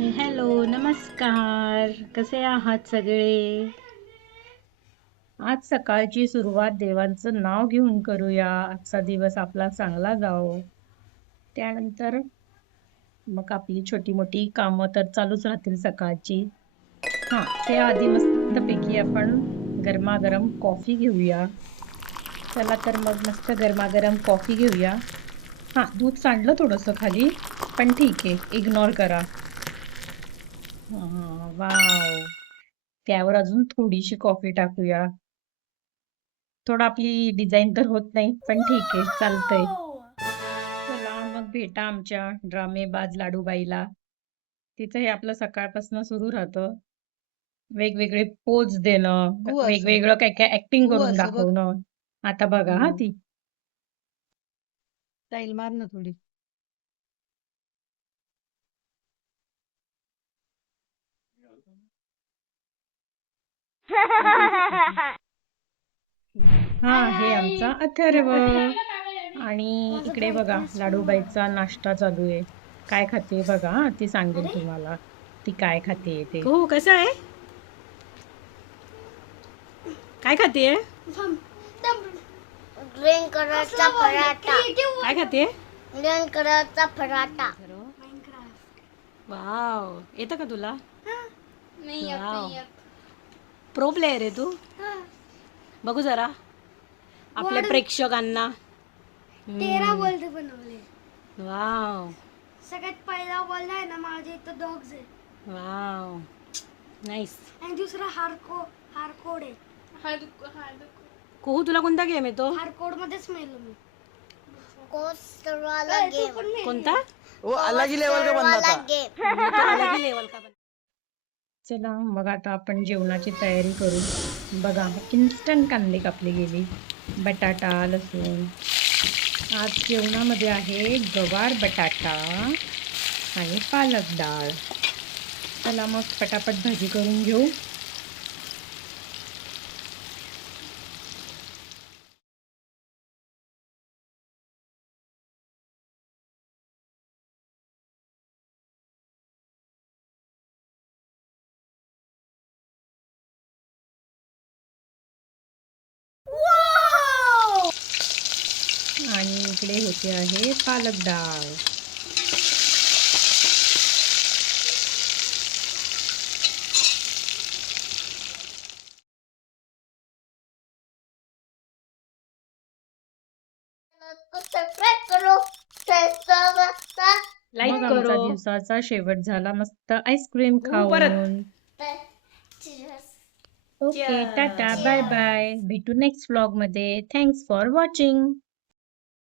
हाय, hello, नमस्कार. कसे आहात सगळे? आज सकाळची सुरुवात देवाचं नाव घेऊन करूया. आजचा दिवस आपला चांगला जावो. त्यानंतर मग आपली छोटी-मोठी कामं तर चालूच राहतील सकाळची. हां, त्याआधी मस्तपैकी आपण गरमागरम कॉफी घेऊया. चला तर मग मस्त गरमागरम कॉफी घेऊया. हां, दूध सांडलं थोडंसं खाली, पण ठीक आहे, इग्नोर करा. हां, वॉव! त्यावर अजून थोडीशी कॉफी टाकूया. थोडं आपली डिझाईन तर होत नाही, पण ठीक आहे, चालतंय. चला मग भेटा आमच्या ड्रामेबाज लाडूबाईला. तिचं हे आपलं सकाळपासून सुरू राहतं. वेगवेगळे पोज देणं, तू असं वेगवेगळं काय काय ऍक्टिंग तू करून असं बघ. दाखवणं. आता बघा हा ती. स्टाईल मार ना थोडी. हा, हे आमचा अथर्व. आणि इकडे बघा लाडूबाईचा नाश्ता चालू आहे. काय खाते बघा हा, ती सांगेल तुम्हाला ती काय खाते ते. हो, कसं आहे? काय खाते? ग्रीन कलरचा पराठा. काय खाते? ग्रीन कलरचा पराठा. वाव, येतं का तुला? नाही वाव. प्रो प्लेयर आहे तू. बघू जरा आपल्या प्रेक्षकांना. 13 बॉल बनवले. वाव सगळ्यात पहिला बॉल आहे ना माझ्या इथं डॉग्स आहे. Wow, nice. आणि दुसरा हारकोड आहे. कोहू, तुला कोणता गेम येतो? हारकोड मध्येच मेलो मी. कोस्टरवाला गेम. कोणता? वो अलग ही लेवल का बनना था. लेवल का? चला मग आता आपण जेवणाची तयारी करू. बघा, इन्स्टंट कांदे कापली गेली, बटाटा, लसूण. आज जेवणामध्ये आहे गवार बटाटा आणि पालक डाळ. चला मग पटापट भाजी करून घेऊ. आणि इकडे होते आहे पालक डाळ. सबस्क्राइब करो. लाईक करो. आमचा दिवसाचा शेवट झाला मस्त आईस्क्रीम खाऊन. Okay, tata, bye bye. भेटू नेक्स्ट व्लॉग मध्ये. Thanks for watching.